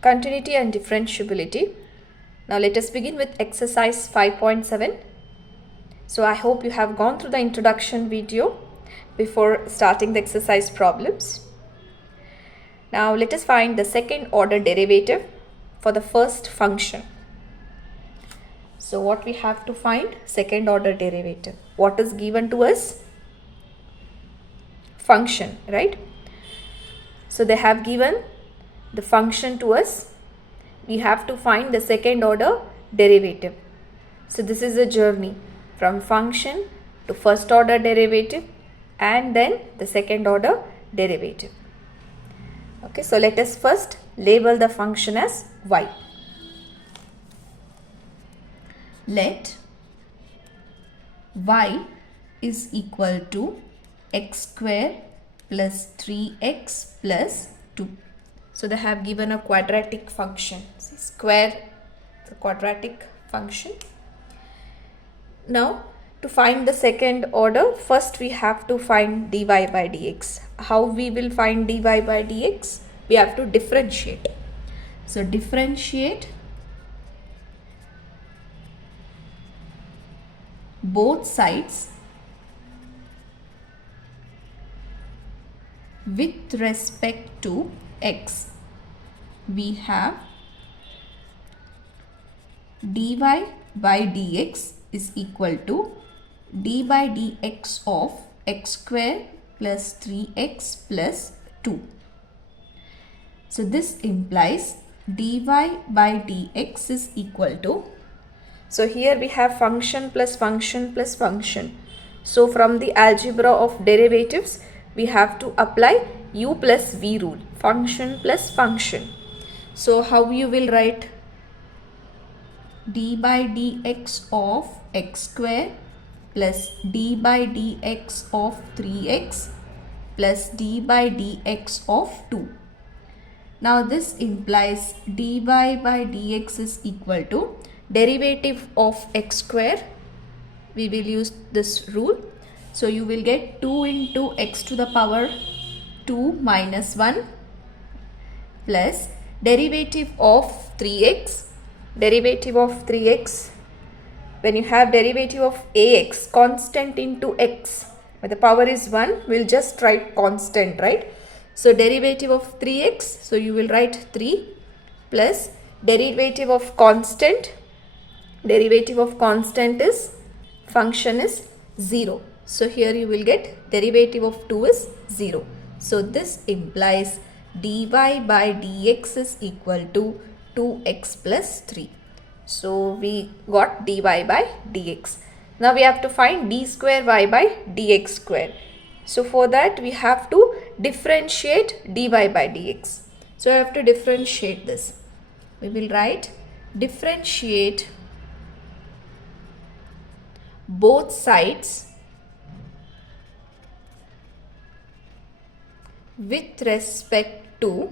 continuity and differentiability. Now let us begin with exercise 5.7. So I hope you have gone through the introduction video before starting the exercise problems. Now let us find the second order derivative for the first function. So what we have to find? Second order derivative. What is given to us? Function, right? So they have given the function to us. We have to find the second order derivative. So this is a journey from function to first order derivative and then the second order derivative. Okay, so let us first label the function as y. Let y is equal to x square plus 3x plus 2. So they have given a quadratic function. See, square, the quadratic function. Now to find the second order, first we have to find dy by dx. How we will find dy by dx? We have to differentiate. So differentiate both sides with respect to x. We have dy by dx is equal to d by dx of x square plus 3x plus 2. So this implies dy by dx is equal to, so here we have function plus function plus function. So from the algebra of derivatives, we have to apply u plus v rule, function plus function. So how you will write? D by dx of x square plus d by dx of 3x plus d by dx of 2. Now this implies dy by dx is equal to derivative of x square. We will use this rule. So you will get 2 into x to the power 2 minus 1 plus derivative of 3x. Derivative of 3x, when you have derivative of ax, constant into x, when the power is 1, we'll just write constant, right? So derivative of 3x, so you will write 3 plus derivative of constant. Derivative of constant is, function is 0. So here you will get derivative of 2 is 0. So this implies dy by dx is equal to 2x plus 3. So we got dy by dx. Now we have to find d square y by dx square. So for that we have to differentiate dy by dx. So I have to differentiate this. We will write differentiate both sides with respect to,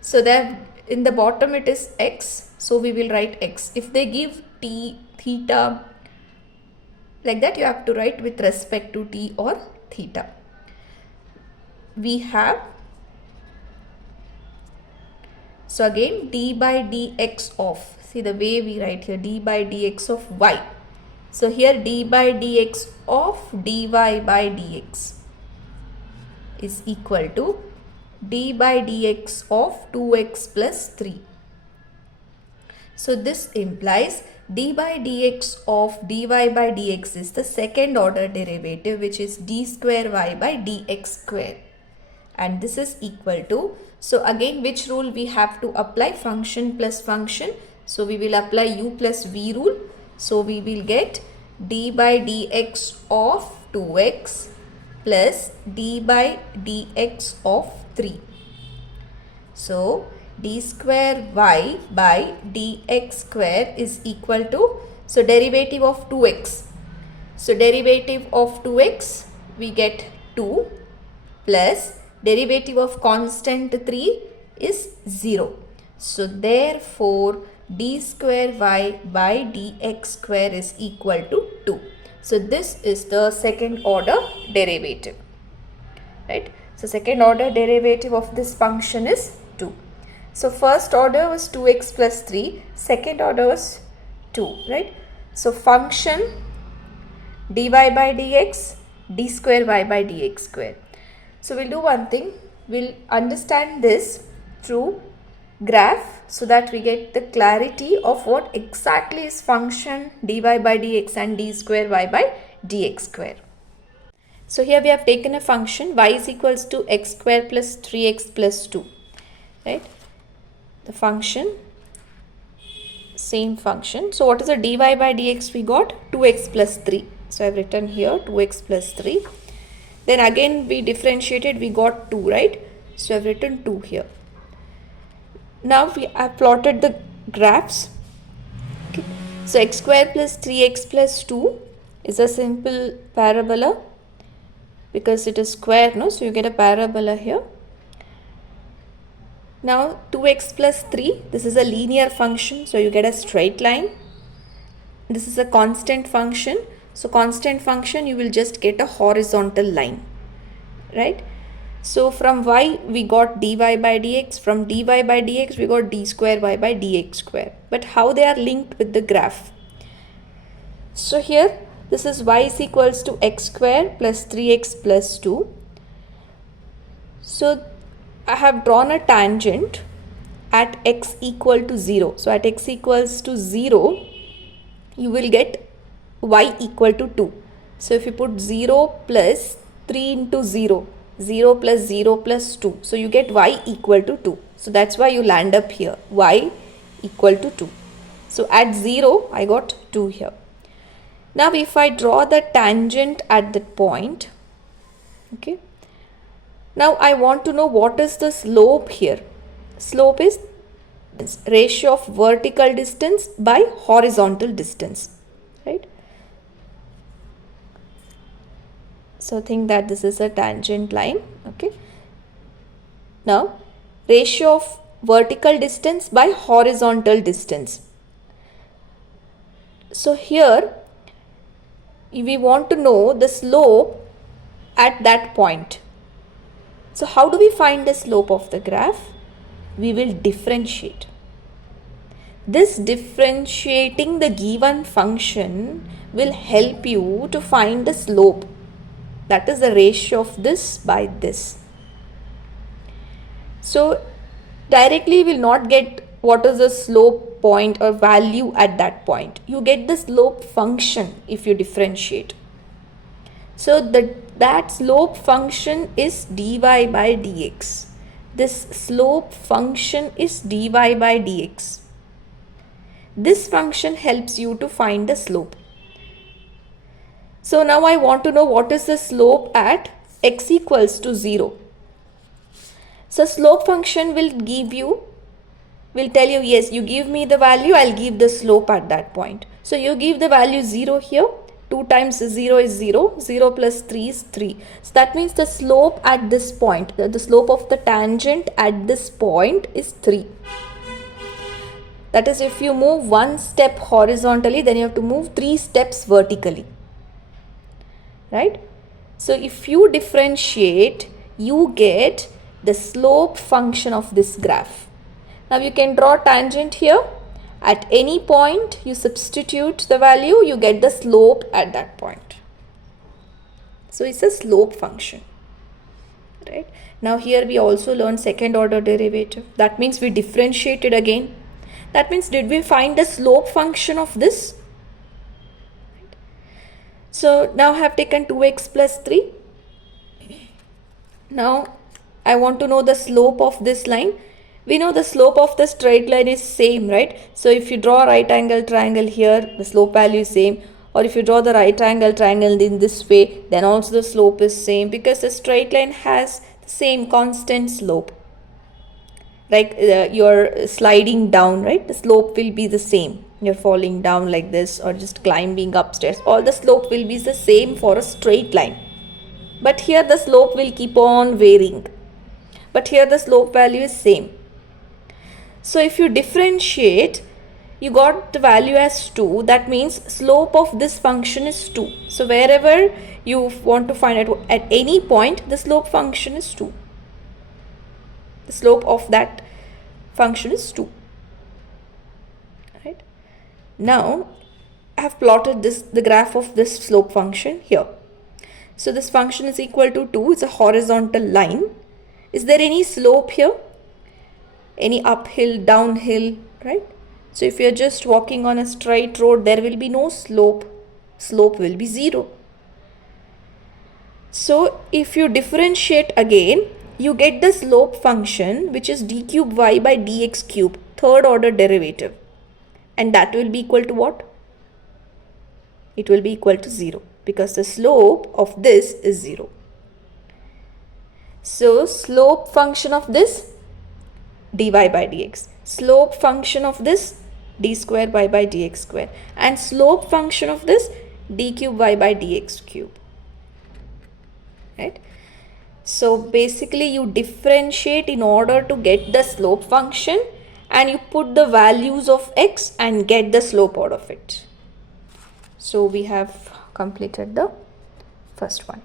so that in the bottom it is x, so we will write x. If they give t, theta, like that you have to write with respect to t or theta. We have, so again d by dx of, see the way we write here, d by dx of y. So here d by dx of dy by dx is equal to d by dx of 2x plus 3. So this implies d by dx of dy by dx is the second order derivative, which is d square y by dx square. And this is equal to, so again which rule we have to apply? Function plus function. So we will apply u plus v rule. So we will get d by dx of 2x plus d by dx of 3. So d square y by dx square is equal to, so derivative of 2x. So derivative of 2x we get 2 plus derivative of constant 3 is 0. So therefore d square y by dx square is equal to 2. So this is the second order derivative, right? So second order derivative of this function is 2. So first order was 2x plus 3, second order was 2, right? So function dy by dx, d square y by dx square. So we'll do one thing, we'll understand this through graph so that we get the clarity of what exactly is function dy by dx and d square y by dx square. So here we have taken a function y is equals to x square plus 3x plus 2, right? The function, same function. So what is the dy by dx we got? 2x plus 3. So I've written here 2x plus 3. Then again we differentiated, we got 2, right? So I've written 2 here. Now I've plotted the graphs. Okay. So x square plus 3x plus 2 is a simple parabola because it is square, no? So you get a parabola here. Now 2x plus 3, this is a linear function, so you get a straight line. This is a constant function, so constant function you will just get a horizontal line, right? So from y we got dy by dx, from dy by dx we got d square y by dx square. But how they are linked with the graph? So here this is y is equals to x square plus 3x plus 2. So I have drawn a tangent at x equal to 0. So at x equals to 0, you will get y equal to 2. So if you put 0 plus 3 into 0, 0 plus 0 plus 2. So you get y equal to 2. So that's why you land up here, y equal to 2. So at 0, I got 2 here. Now if I draw the tangent at that point, okay. Now I want to know what is the slope here. Slope is ratio of vertical distance by horizontal distance, right? So think that this is a tangent line, okay. Now ratio of vertical distance by horizontal distance. So here we want to know the slope at that point. So how do we find the slope of the graph? We will differentiate. This differentiating the given function will help you to find the slope. That is the ratio of this by this. So directly you will not get what is the slope point or value at that point. You get the slope function if you differentiate. So that slope function is dy by dx. This slope function is dy by dx. This function helps you to find the slope. So now I want to know what is the slope at x equals to 0. So slope function will tell you, yes, you give me the value, I'll give the slope at that point. So you give the value 0 here. 2 times 0 is 0, 0 plus 3 is 3. So that means the slope at this point, the slope of the tangent at this point is 3. That is, if you move 1 step horizontally, then you have to move 3 steps vertically, right? So if you differentiate, you get the slope function of this graph. Now you can draw tangent here. At any point you substitute the value, you get the slope at that point. So it's a slope function, right? Now here we also learn second order derivative. That means we differentiated again. That means did we find the slope function of this? So now I have taken 2x plus 3. Now I want to know the slope of this line. We know the slope of the straight line is same, right? So if you draw a right angle triangle here, the slope value is same. Or if you draw the right angle triangle in this way, then also the slope is same, because the straight line has the same constant slope. Like you're sliding down, right? The slope will be the same. You're falling down like this or just climbing upstairs. All the slope will be the same for a straight line. But here the slope will keep on varying. But here the slope value is same. So if you differentiate, you got the value as 2. That means slope of this function is 2. So wherever you want to find it at any point, the slope function is 2. The slope of that function is 2. Right? Now I have plotted the graph of this slope function here. So this function is equal to 2. It's a horizontal line. Is there any slope here? Any uphill, downhill, right? So if you're just walking on a straight road, there will be no slope. Slope will be 0. So if you differentiate again, you get the slope function, which is d cube y by dx cube, third order derivative. And that will be equal to what? It will be equal to 0, because the slope of this is 0. So slope function of this, dy by dx. Slope function of this, d square y by dx square. And slope function of this, d cube y by dx cube. Right? So basically you differentiate in order to get the slope function, and you put the values of x and get the slope out of it. So we have completed the first one.